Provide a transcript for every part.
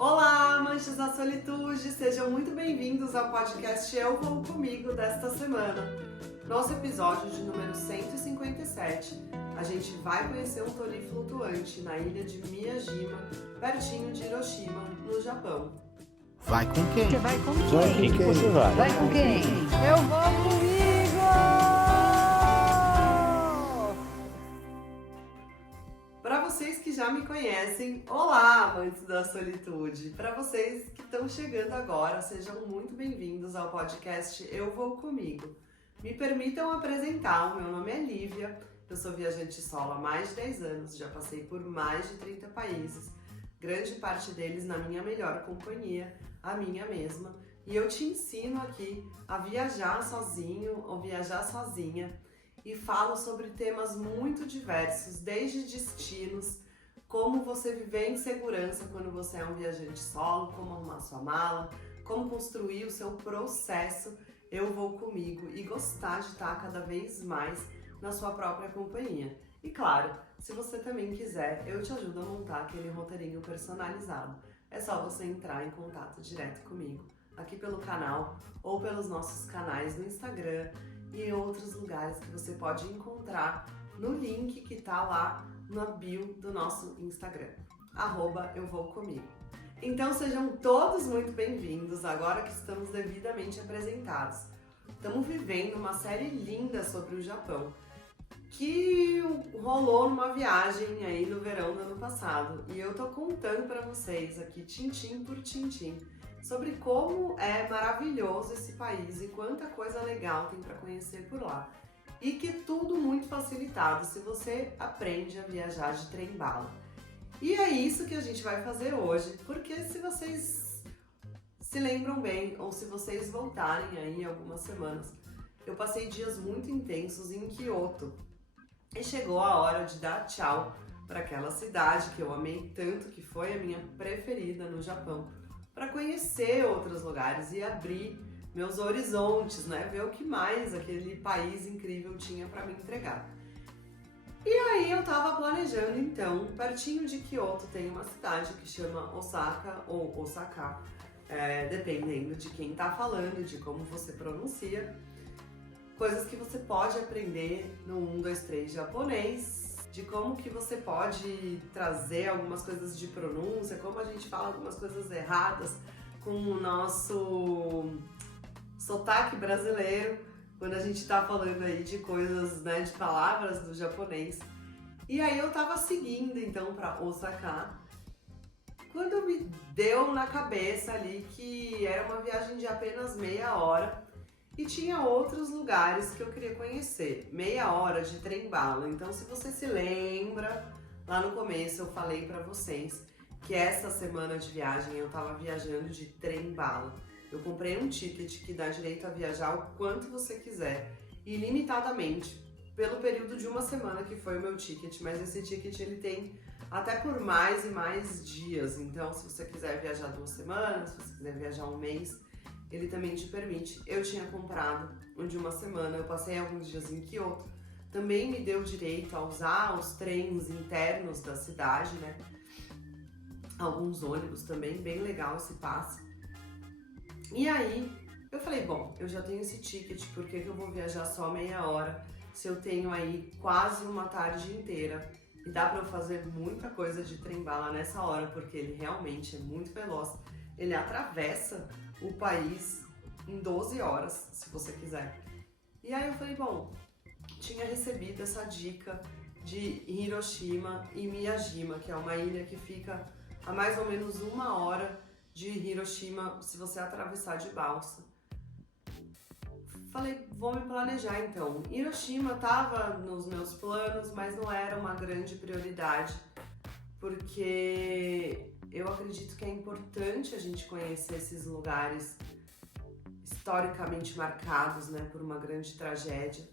Olá, amantes da solitude! Sejam muito bem-vindos ao podcast Eu Vou Comigo desta semana. Nosso episódio de número 157, a gente vai conhecer um tori flutuante na ilha de Miyajima, pertinho de Hiroshima, no Japão. Vai com quem? Você vai com quem? Vai com quem você vai? Vai com quem? Eu vou comigo! Para vocês que já me conhecem, olá, amantes da solitude! Para vocês que estão chegando agora, sejam muito bem-vindos ao podcast Eu Vou Comigo. Me permitam apresentar, o meu nome é Lívia, eu sou viajante solo há mais de 10 anos, já passei por mais de 30 países, grande parte deles na minha melhor companhia, a minha mesma, e eu te ensino aqui a viajar sozinho ou viajar sozinha e falo sobre temas muito diversos, desde destinos, como você viver em segurança quando você é um viajante solo, como arrumar sua mala, como construir o seu processo Eu Vou Comigo e gostar de estar cada vez mais na sua própria companhia. E claro, se você também quiser, eu te ajudo a montar aquele roteirinho personalizado. É só você entrar em contato direto comigo, aqui pelo canal ou pelos nossos canais no Instagram e em outros lugares que você pode encontrar no link que tá lá na bio do nosso Instagram, @euVouComigo. Então sejam todos muito bem-vindos, agora que estamos devidamente apresentados. Estamos vivendo uma série linda sobre o Japão, que rolou numa viagem aí no verão do ano passado. E eu tô contando pra vocês aqui, tintim por tintim, sobre como é maravilhoso esse país e quanta coisa legal tem pra conhecer por lá. E que tudo muito facilitado se você aprende a viajar de trem-bala. E é isso que a gente vai fazer hoje, porque se vocês se lembram bem, ou se vocês voltarem aí algumas semanas, eu passei dias muito intensos em Kyoto. E chegou a hora de dar tchau para aquela cidade que eu amei tanto, que foi a minha preferida no Japão, para conhecer outros lugares e abrir meus horizontes, né? Ver o que mais aquele país incrível tinha para me entregar. E aí eu tava planejando então, pertinho de Kyoto tem uma cidade que chama Osaka ou Osaka, dependendo de quem tá falando, de como você pronuncia. Coisas que você pode aprender no 1, 2, 3 japonês, de como que você pode trazer algumas coisas de pronúncia, como a gente fala algumas coisas erradas com o nosso sotaque brasileiro, quando a gente tá falando aí de coisas, né, de palavras do japonês. E aí eu tava seguindo então pra Osaka, quando me deu na cabeça ali que era uma viagem de apenas meia hora, e tinha outros lugares que eu queria conhecer, meia hora de trem-bala. Então, se você se lembra, lá no começo eu falei pra vocês que essa semana de viagem eu tava viajando de trem-bala. Eu comprei um ticket que dá direito a viajar o quanto você quiser, ilimitadamente, pelo período de uma semana que foi o meu ticket, mas esse ticket ele tem até por mais e mais dias. Então, se você quiser viajar 2 semanas, se você quiser viajar um mês, ele também te permite. Eu tinha comprado um de uma semana, eu passei alguns dias em Kyoto, também me deu direito a usar os trens internos da cidade, né? Alguns ônibus também, bem legal esse passe. E aí, eu falei, bom, eu já tenho esse ticket, por que eu vou viajar só meia hora, se eu tenho aí quase uma tarde inteira? E dá pra eu fazer muita coisa de trem-bala nessa hora, porque ele realmente é muito veloz. Ele atravessa o país em 12 horas, se você quiser. E aí eu falei, bom, tinha recebido essa dica de Hiroshima e Miyajima, que é uma ilha que fica a mais ou menos 1 hora de Hiroshima, se você atravessar de balsa. Falei, vou me planejar então. Hiroshima estava nos meus planos, mas não era uma grande prioridade, porque eu acredito que é importante a gente conhecer esses lugares historicamente marcados, né, por uma grande tragédia,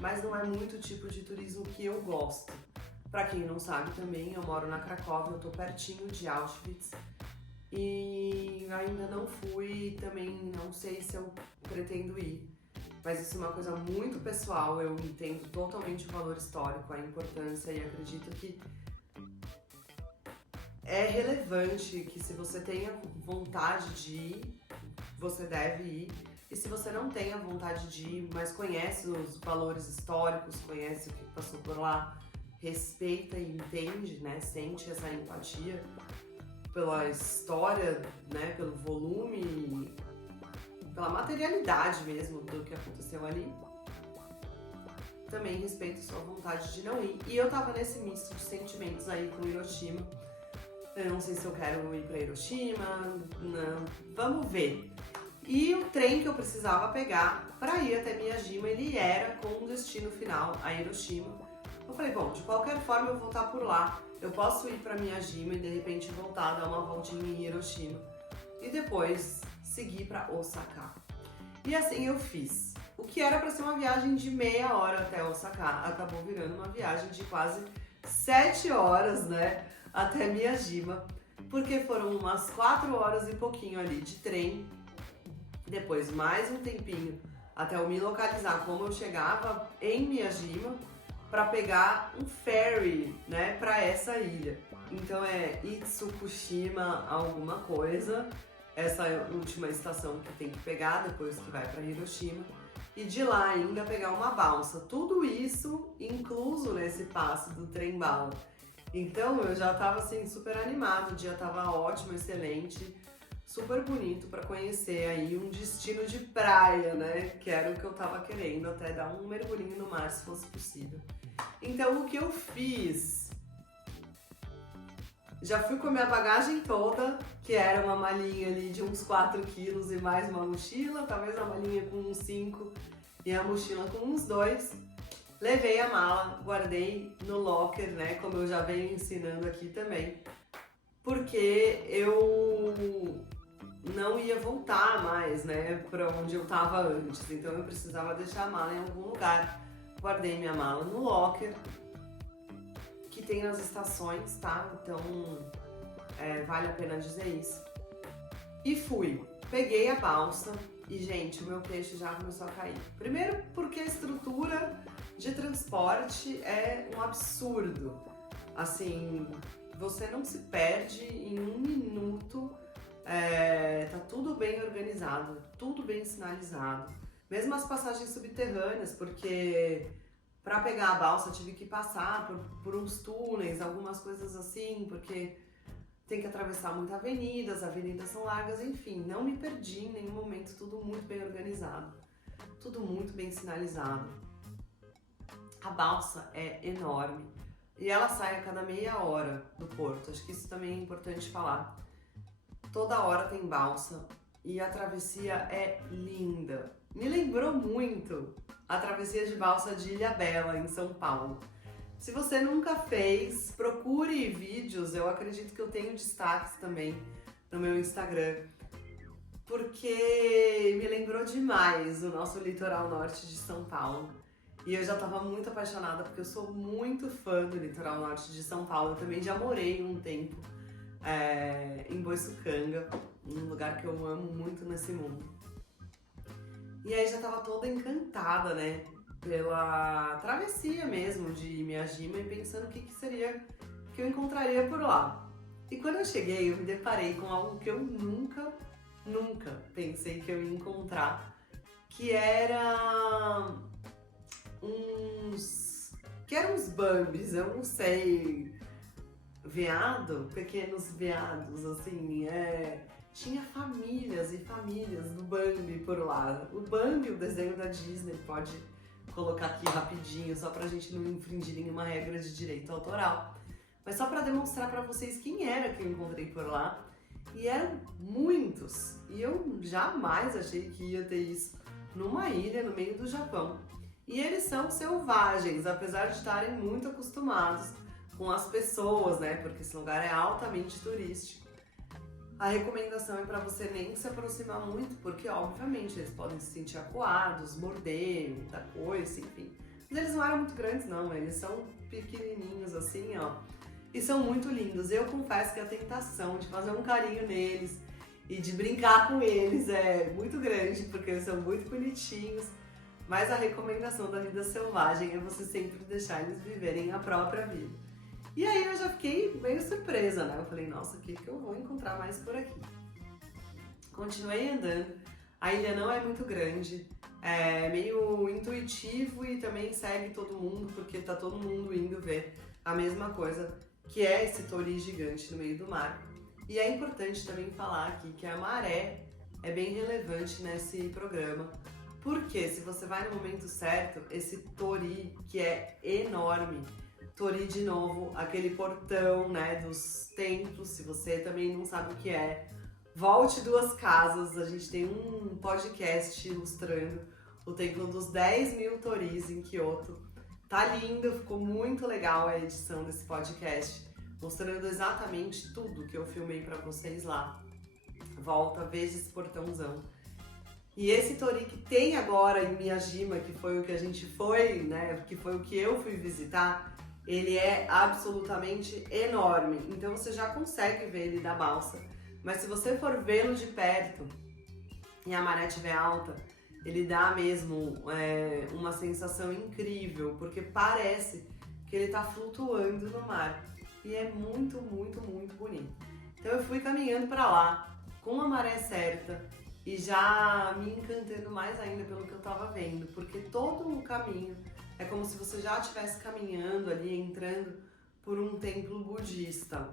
mas não é muito o tipo de turismo que eu gosto. Para quem não sabe também, eu moro na Cracóvia, eu tô pertinho de Auschwitz e ainda não fui, também não sei se eu pretendo ir. Mas isso é uma coisa muito pessoal, eu entendo totalmente o valor histórico, a importância e acredito que é relevante que se você tenha vontade de ir, você deve ir. E se você não tem a vontade de ir, mas conhece os valores históricos, conhece o que passou por lá, respeita e entende, né? Sente essa empatia pela história, né? Pelo volume, pela materialidade mesmo do que aconteceu ali. Também respeito sua vontade de não ir. E eu tava nesse misto de sentimentos aí com Hiroshima. Eu não sei se eu quero ir pra Hiroshima, não. Vamos ver. E o trem que eu precisava pegar para ir até Miyajima, ele era com um destino final a Hiroshima. Eu falei, bom, de qualquer forma eu vou estar por lá. Eu posso ir para Miyajima e de repente voltar, dar uma voltinha em Hiroshima. E depois seguir para Osaka. E assim eu fiz. O que era para ser uma viagem de meia hora até Osaka, acabou virando uma viagem de quase 7 horas, né? Até Miyajima. Porque foram umas 4 horas e pouquinho ali de trem. Depois mais um tempinho até eu me localizar como eu chegava em Miyajima para pegar um ferry, né, para essa ilha. Então é Itsukushima alguma coisa, essa última estação que tem que pegar depois que vai para Hiroshima. E de lá ainda pegar uma balsa. Tudo isso incluso nesse passe do trem-bala. Então eu já tava assim super animado, o dia tava ótimo, excelente. Super bonito para conhecer aí um destino de praia, né? Que era o que eu tava querendo, até dar um mergulhinho no mar se fosse possível. Então o que eu fiz? Já fui com a minha bagagem toda, que era uma malinha ali de uns 4 quilos e mais uma mochila, talvez a malinha com uns 5 e a mochila com uns 2. Levei a mala, guardei no locker, né? Como eu já venho ensinando aqui também. Porque eu não ia voltar mais, né, para onde eu tava antes, então eu precisava deixar a mala em algum lugar. Guardei minha mala no locker, que tem nas estações, tá? Então vale a pena dizer isso. E fui. Peguei a balsa e, gente, o meu queixo já começou a cair. Primeiro porque a estrutura de transporte é um absurdo. Assim, você não se perde em um minuto, tá tudo bem organizado, tudo bem sinalizado. Mesmo as passagens subterrâneas, porque para pegar a balsa tive que passar por uns túneis, algumas coisas assim, porque tem que atravessar muitas avenidas, as avenidas são largas, enfim, não me perdi em nenhum momento, tudo muito bem organizado, tudo muito bem sinalizado. A balsa é enorme. E ela sai a cada meia hora do porto, acho que isso também é importante falar. Toda hora tem balsa e a travessia é linda. Me lembrou muito a travessia de balsa de Ilhabela, em São Paulo. Se você nunca fez, procure vídeos, eu acredito que eu tenho destaques também no meu Instagram. Porque me lembrou demais o nosso litoral norte de São Paulo. E eu já tava muito apaixonada, porque eu sou muito fã do litoral norte de São Paulo. Eu também já morei um tempo em Boiçucanga, um lugar que eu amo muito nesse mundo. E aí já tava toda encantada, né, pela travessia mesmo de Miyajima e pensando o que seria que eu encontraria por lá. E quando eu cheguei, eu me deparei com algo que eu nunca pensei que eu ia encontrar, que eram uns bambis, eu não sei, pequenos veados, assim, tinha famílias e famílias do Bambi por lá. O Bambi, o desenho da Disney, pode colocar aqui rapidinho, só pra gente não infringir nenhuma regra de direito autoral, mas só pra demonstrar pra vocês quem era que eu encontrei por lá. E eram muitos, e eu jamais achei que ia ter isso numa ilha no meio do Japão. E eles são selvagens, apesar de estarem muito acostumados com as pessoas, né? Porque esse lugar é altamente turístico. A recomendação é para você nem se aproximar muito, porque obviamente eles podem se sentir acuados, morder, muita coisa, enfim. Mas eles não eram muito grandes não, eles são pequenininhos assim, ó. E são muito lindos. Eu confesso que a tentação de fazer um carinho neles e de brincar com eles é muito grande, porque eles são muito bonitinhos. Mas a recomendação da vida selvagem é você sempre deixar eles viverem a própria vida. E aí eu já fiquei meio surpresa, né? Eu falei, nossa, o que eu vou encontrar mais por aqui? Continuei andando, a ilha não é muito grande, é meio intuitivo e também segue todo mundo, porque tá todo mundo indo ver a mesma coisa, que é esse tori gigante no meio do mar. E é importante também falar aqui que a maré é bem relevante nesse programa, porque se você vai no momento certo, esse tori, que é enorme, tori de novo, aquele portão, né, dos templos, se você também não sabe o que é, volte duas casas, a gente tem um podcast ilustrando o templo dos 10.000 toris em Kyoto. Tá lindo, ficou muito legal a edição desse podcast, mostrando exatamente tudo que eu filmei pra vocês lá. Volta, veja esse portãozão. E esse tori que tem agora em Miyajima, que foi o que a gente foi, né, que foi o que eu fui visitar, ele é absolutamente enorme. Então você já consegue ver ele da balsa. Mas se você for vê-lo de perto e a maré estiver alta, ele dá mesmo uma sensação incrível, porque parece que ele está flutuando no mar. E é muito, muito, muito bonito. Então eu fui caminhando para lá, com a maré certa, e já me encantando mais ainda pelo que eu estava vendo, porque todo o caminho é como se você já estivesse caminhando ali, entrando por um templo budista,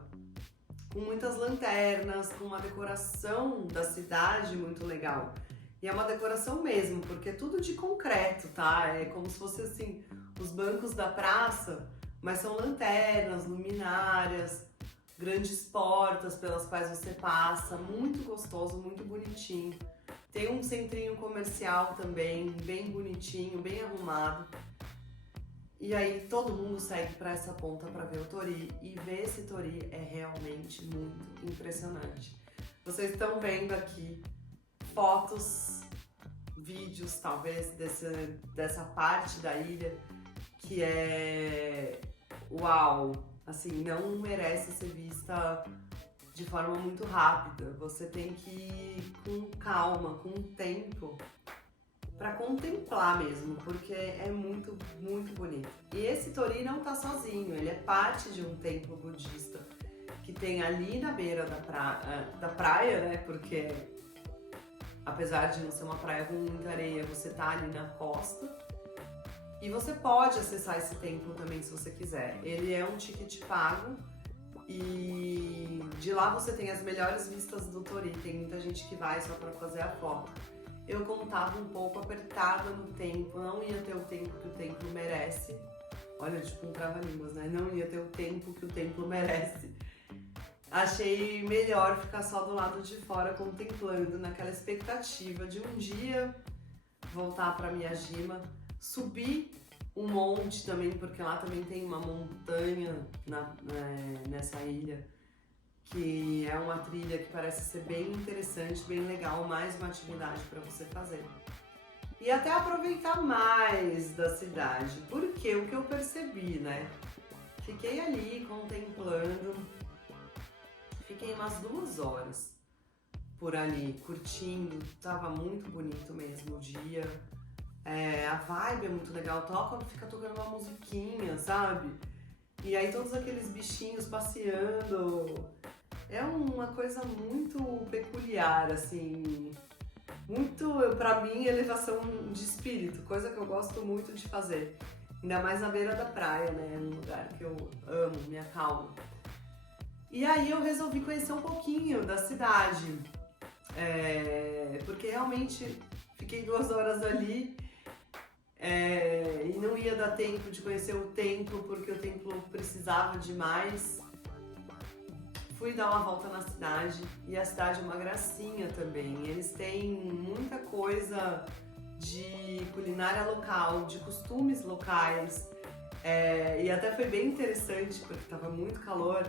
com muitas lanternas, com uma decoração da cidade muito legal. E é uma decoração mesmo, porque é tudo de concreto, tá? É como se fosse assim, os bancos da praça, mas são lanternas, luminárias, grandes portas pelas quais você passa, muito gostoso, muito bonitinho. Tem um centrinho comercial também, bem bonitinho, bem arrumado. E aí todo mundo segue para essa ponta para ver o tori, e ver esse tori é realmente muito impressionante. Vocês estão vendo aqui fotos, vídeos talvez dessa parte da ilha que é uau, assim, não merece ser vista de forma muito rápida. Você tem que ir com calma, com tempo, para contemplar mesmo, porque é muito, muito bonito. E esse tori não tá sozinho, ele é parte de um templo budista que tem ali na beira da praia, né? Porque apesar de não ser uma praia com muita areia, você tá ali na costa. E você pode acessar esse templo também se você quiser. Ele é um ticket pago e de lá você tem as melhores vistas do tori. Tem muita gente que vai só para fazer a foto. Eu, como tava um pouco apertada no tempo, não ia ter o tempo que o templo merece. Olha, tipo um trava-línguas, né? Não ia ter o tempo que o templo merece. Achei melhor ficar só do lado de fora contemplando, naquela expectativa de um dia voltar para Miyajima, subir um monte também, porque lá também tem uma montanha nessa ilha, que é uma trilha que parece ser bem interessante, bem legal, mais uma atividade para você fazer. E até aproveitar mais da cidade, porque o que eu percebi, né? Fiquei ali contemplando, fiquei umas 2 horas por ali, curtindo, tava muito bonito mesmo o dia. A vibe é muito legal, fica tocando uma musiquinha, sabe? E aí todos aqueles bichinhos passeando. É uma coisa muito peculiar, assim, muito, pra mim, elevação de espírito, coisa que eu gosto muito de fazer. Ainda mais na beira da praia, né? É um lugar que eu amo, me acalma. E aí eu resolvi conhecer um pouquinho da cidade, porque realmente fiquei 2 horas ali e não ia dar tempo de conhecer o templo, porque o templo precisava de mais. Fui dar uma volta na cidade, e a cidade é uma gracinha também. Eles têm muita coisa de culinária local, de costumes locais, e até foi bem interessante, porque estava muito calor,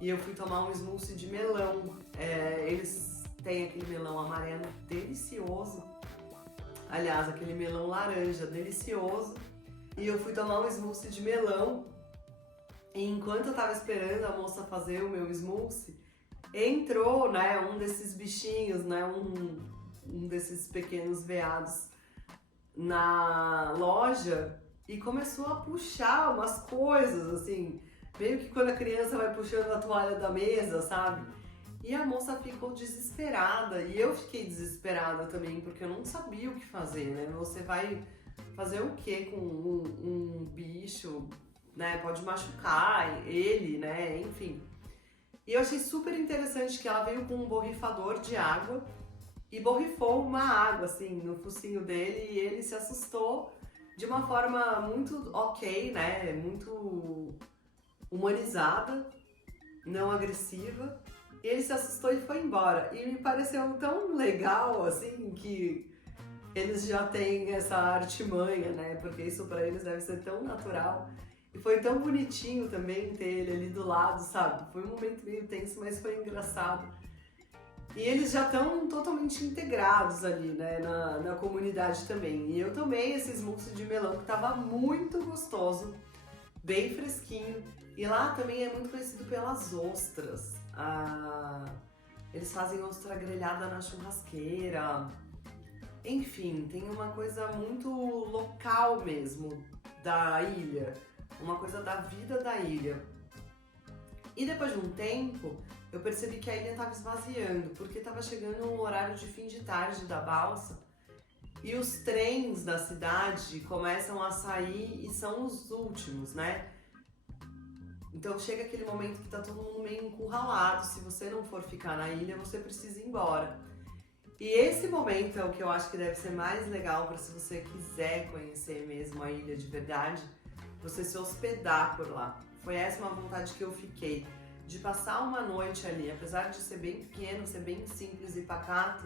e eu fui tomar um smoothie de melão. Eles têm aquele melão amarelo delicioso, aliás, aquele melão laranja delicioso, e eu fui tomar um smoothie de melão. E enquanto eu tava esperando a moça fazer o meu smoothie, entrou, né, um desses bichinhos, né, um desses pequenos veados na loja e começou a puxar umas coisas, assim, Meio que quando a criança vai puxando a toalha da mesa, sabe? E a moça ficou desesperada, e eu fiquei desesperada também, porque eu não sabia o que fazer, né? Você vai fazer o que com um bicho, né? Pode machucar ele, né? Enfim. E eu achei super interessante que ela veio com um borrifador de água e borrifou uma água, assim, no focinho dele, e ele se assustou de uma forma muito ok, né? Muito humanizada, não agressiva. E ele se assustou e foi embora. E me pareceu tão legal, assim, que eles já têm essa artimanha, né? Porque isso pra eles deve ser tão natural. E foi tão bonitinho também ter ele ali do lado, sabe? Foi um momento meio tenso, mas foi engraçado. E eles já estão totalmente integrados ali, né? Na comunidade também. E eu tomei esse smoothie de melão que tava muito gostoso, bem fresquinho. E lá também é muito conhecido pelas ostras. Eles fazem ostra grelhada na churrasqueira. Enfim, tem uma coisa muito local mesmo da ilha, uma coisa da vida da ilha. E depois de um tempo, eu percebi que a ilha estava esvaziando, porque estava chegando um horário de fim de tarde da balsa e os trens da cidade começam a sair e são os últimos, né? Então chega aquele momento que tá todo mundo meio encurralado. Se você não for ficar na ilha, você precisa ir embora. E esse momento é o que eu acho que deve ser mais legal para, se você quiser conhecer mesmo a ilha de verdade, você se hospedar por lá. Foi essa uma vontade que eu fiquei, de passar uma noite ali. Apesar de ser bem pequeno, ser bem simples e pacato,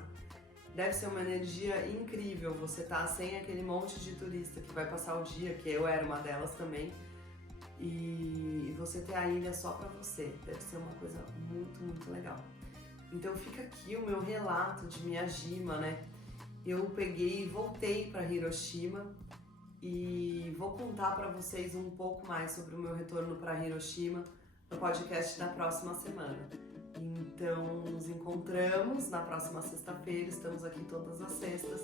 deve ser uma energia incrível. Você tá sem aquele monte de turista que vai passar o dia, que eu era uma delas também, e você ter a ilha só pra você. Deve ser uma coisa muito, muito legal. Então fica aqui o meu relato de Miyajima, né? Eu peguei e voltei para Hiroshima e vou contar para vocês um pouco mais sobre o meu retorno para Hiroshima no podcast da próxima semana. Então nos encontramos na próxima sexta-feira, estamos aqui todas as sextas,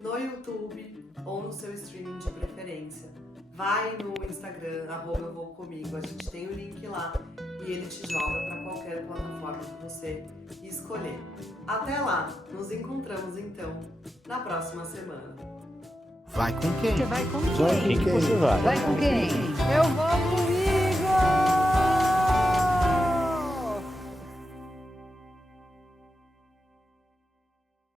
no YouTube ou no seu streaming de preferência. Vai no Instagram, @euVouComigo, a gente tem o link lá e ele te joga para qualquer plataforma que você escolher. Até lá, nos encontramos então na próxima semana. Vai com quem? Você vai com Vai com quem? quem? Vai com quem? Eu vou com